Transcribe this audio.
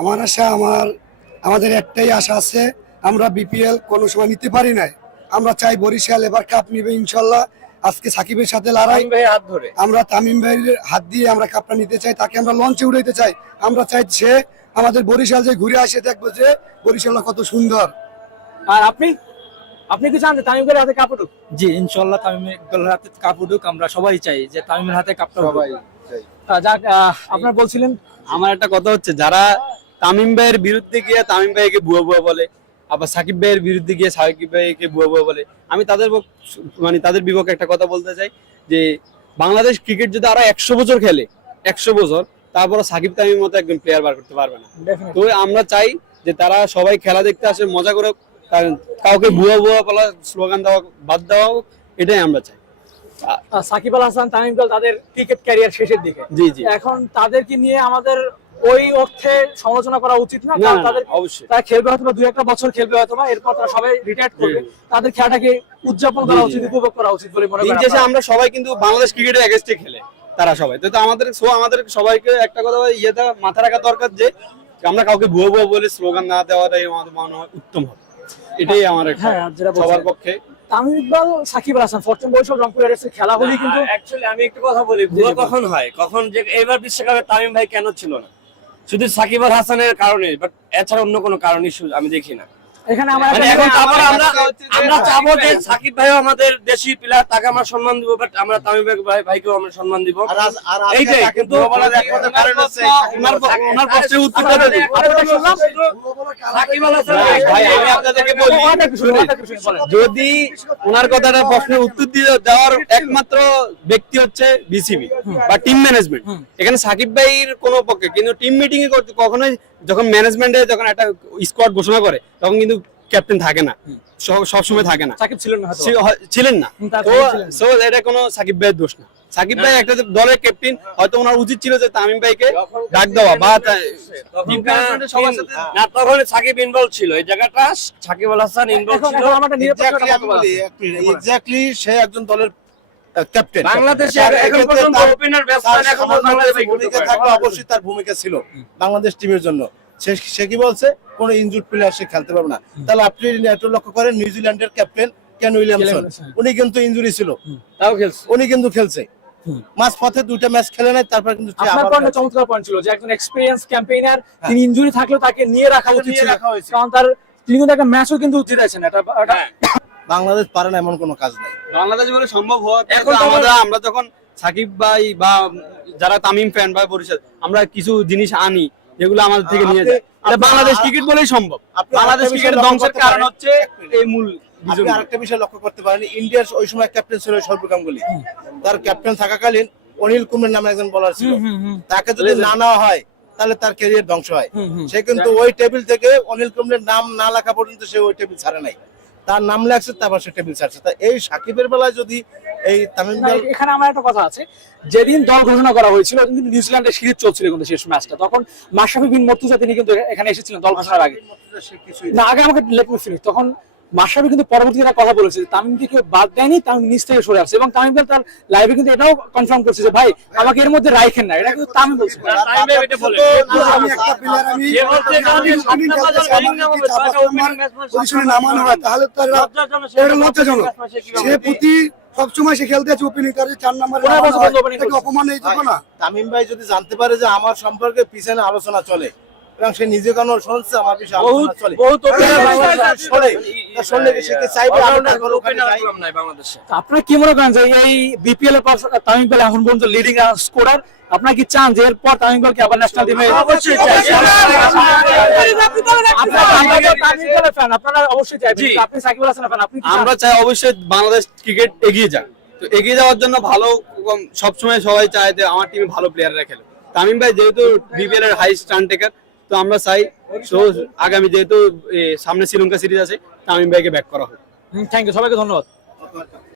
আমার আশা আমাদের একটাই আশা আছে, আমরা বিপিএল কোনো সময় নিতে পারি নাই। আমরা চাই বরিশাল এবার কাপ নিবে ইনশাল্লাহ। আজকে সাকিবের সাথে লড়াই, আমরা তামিম ভাইয়ের হাত দিয়ে আমরা কাপটা নিতে চাই, তাকে আমরা লঞ্চে উঠাইতে চাই। আমরা চাই সে আমাদের বরিশাল যে ঘুরে আসে, দেখবো যে বরিশালটা কত সুন্দর। আর আপনি কি চান যে তামিম ভাইয়ের হাতে কাপ উঠুক? জি, ইনশাআল্লাহ তামিমের হাতে কাপ উঠুক। আমরা সবাই চাই যে তামিমের হাতে কাপটা উঠুক। যাক, আপনারা বলছিলেন। আমার একটা কথা হচ্ছে, যারা তামিম ভাইয়ের বিরুদ্ধে গিয়ে তামিম ভাইকে ভুয়া ভুয়া বলে, আবার সাকিব ভাইয়ের বিরুদ্ধে গিয়ে সাকিব ভাইকে ভুয়া ভুয়া বলে, আমি তাদের বিপক্ষে একটা কথা বলতে চাই যে বাংলাদেশ ক্রিকেট যদি আরো 100 বছর খেলে, 100 বছর, তারপরে সাকিব তামিমের মতো একজন প্লেয়ার বার করতে পারবে না। তো আমরা চাই যে তারা সবাই খেলা দেখতে আসে, মজা করে, কাউকে ভুয়া ভুয়া বলা, স্লোগান দেওয়া বাদ দেওয়া, এটাই আমরা চাই। সাকিব আল হাসান, তামিম ইকবাল তাদের ক্রিকেট ক্যারিয়ার শেষের দিকে। জি জি, এখন তাদেরকে নিয়ে আমাদের ওই অর্থে সমালোচনা করা উচিত না। তাদের অবশ্যই তারা খেলবে হয়তো 2-1 বছর খেলবে হয়তো, এরপর তারা সবাই রিটায়ার করবে। তাদের খেলাটাকে উদযাপন করা উচিত, উপভোগ করা উচিত বলে মনে করি। আমরা সবাই কিন্তু বাংলাদেশ ক্রিকেটের এগেইনস্টে খেলে তারা সবাই, তো আমাদের সবাইকে একটা কথা ইয়েটা মাথায় রাখা দরকার যে আমরা কাউকে ভুয়া ভুয়া বলে স্লোগান না দেওয়াটাই আমাদের মনে হয় উত্তম হবে। এটাই আমার সবার পক্ষে। তামিম ইকবাল, সাকিব আল হাসান, ফরচুন বরিশাল, রংপুর রাইডার্সের খেলা হলেই কিন্তু অ্যাকচুয়ালি আমি একটা কথা বলি, ভুয়া কখন হয়, কখন যে এবার বিশ্বকাপে তামিম ভাই কেন ছিল না, শুধু সাকিব আল হাসানের কারণে, বাট এছাড়া অন্য কোনো কারণ আমি দেখি না এখানে। এখন আমরা চাবো যে সাকিব ভাইও আমাদের দেশি প্লেয়ার, তাকে আমরা সম্মান দিব, বাট আমরা তামিম ভাইকেও আমরা সম্মান দিব। এইটাই কিন্তু ওনার প্রশ্নের উত্তরটা দিই। সাকিব আল হাসান ভাই, আমি আপনাদেরকে বলি, যদি ওনার কথাটা প্রশ্নের উত্তর দেওয়ার একমাত্র ব্যক্তি হচ্ছে বিসিবি বা টিম ম্যানেজমেন্ট, এখানে সাকিব ভাইয়ের কোনো পক্ষে, কিন্তু টিম মিটিং এ কখনোই যখন ম্যানেজমেন্টে যখন একটা স্কোয়াড ঘোষণা করে তখন কিন্তু ক্যাপ্টেন থাকে না, সবসময় থাকে না। সাকিব ছিলেন না, তো এটা কোনো সাকিব ভাইয়ের দোষ না। সাকিব ভাই একটা দলের ক্যাপ্টেন, হয়তো ওনার উচিত ছিল যে তামিম ভাইকে ডাক দেওয়া, বা না, তখন সাকিব ইনভলভ ছিল, এই জায়গাটা সাকিব আল হাসান ইনভলভ ছিল। এক্স্যাক্টলি সে একজন দলের ক্যাপ্টেন, বাংলাদেশের এখন পর্যন্ত ওপেনার ব্যাটসম্যান, এখন বাংলাদেশের ভূমিকা থাকলে অবশ্যই তার ভূমিকা ছিল বাংলাদেশ টিমের জন্য। সে কি বলছে, কোন ইনজুর্ড প্লেয়ার সে খেলতে পারবে না। তাহলে আপনি একটু লক্ষ্য করেন, নিউজিল্যান্ডের ক্যাপ্টেন কেন উইলিয়ামসন, উনি কিন্তু ইনজুরি ছিল, তাও খেলছে, উনি কিন্তু খেলছে। মাঝ পথে 2টা ম্যাচ খেলে নাই, তারপর কিন্তু চমৎকার পয়েন্ট ছিল যে একজন এক্সপেরিয়েন্স ক্যাম্পেইনার, তিনি ইনজুরি থাকলেও তাকে নিয়ে রাখা উচিত ছিল, কারণ তিনি কিন্তু একটা ম্যাচও কিন্তু জিতেছেন। বাংলাদেশ পারে না এমন কোনো কাজ নাই, বাংলাদেশ বলে সম্ভব হওয়া। আমরা যখন সাকিব ভাই বা যারা তামিম ফ্যান বা বরিশাল, আমরা কিছু জিনিস আনি যেগুলো আমাদের থেকে নিয়ে যায়, বাংলাদেশ ক্রিকেট বলেই সম্ভব। বাংলাদেশ ক্রিকেট ধ্বংসের কারণ হচ্ছে এই মূল। আপনি আরেকটা বিষয় লক্ষ্য করতে পারেন, ইন্ডিয়ার ওই সময় ক্যাপ্টেন ছিল সৌরভ গাঙ্গুলি। তার ক্যাপ্টেন থাকাকালীন অনিল কুম্বলের নামে একজন বোলার ছিল, তাকে যদি না নেওয়া হয় তাহলে তার ক্যারিয়ার ধ্বংস হয়। সে কিন্তু ওই টেবিল থেকে অনিল কুম্বলের নাম না লেখা পর্যন্ত সে ওই টেবিল ছাড়ে নাই, তার নাম লেখছে, তারপর সে টেবিল ছাড়ছে। তা এই সাকিবের বেলায় যদি এই তামিম, এখানে আমার একটা কথা আছে, যেদিন দল ঘোষণা করা হয়েছিল কিন্তু নিউজিল্যান্ডের সিরিজ চলছিল কিন্তু শেষ ম্যাচটা, তখন মাশরাফি বিন মুর্তজা তিনি কিন্তু এখানে এসেছিলেন দল ঘোষণার আগে। না, আগে আমাকে লেট মি ফিনিশ। তখন মাশরাফি কিন্তু পরবর্তীতে একটা কথা বলেছে, তামিমকে কেউ বাদ দেয়নি, তামিম নিচ থেকে সরে আসছে, এবং তামিম তার লাইভে কিন্তু এটাও কনফার্ম করছে যে ভাই আমাকে এর মধ্যে রাখেন না। এটা কিন্তু তামিম বলছে। আমি একটা প্লেয়ার, আমি নামানো হয় তাহলে তার লজ্জাজনক। সে প্রতি সবসময় সে খেলতে আছে ওপেনিং, তার 4 নম্বরে অপমান এই তো না। তামিম ভাই যদি জানতে পারে যে আমার সম্পর্কে পিছনে আলোচনা চলে, এবং সে নিজে কেন শুনছে আমার বিষয়ে আলোচনা চলে, আপনারা কি মনে করেন যে এই বিপিএল এর পর তামিম ইকবাল এখন পর্যন্ত লিডিং স্কোরার, আপনারা কি চান যে এরপর তামিম ইকবালকে আবার ন্যাশনাল টিমে? অবশ্যই চাই। আপনারা অবশ্যই চাই। আপনি সাকিব আল হাসানের ফ্যান, আপনি আমরা চাই অবশ্যই বাংলাদেশ ক্রিকেট এগিয়ে যাক। তো এগিয়ে যাওয়ার জন্য ভালো, সবসময় সবাই চায় যে আমার টিমে ভালো প্লেয়াররা খেলে। তামিম ভাই যেহেতু বিপিএল এর হাই রান টেকার, তো আমরা চাই আগামী যেহেতু সামনে শ্রীলঙ্কা সিরিজ আছে, তামিম ভাইকে ব্যাক করা হোক। থ্যাংক ইউ, সবাইকে ধন্যবাদ।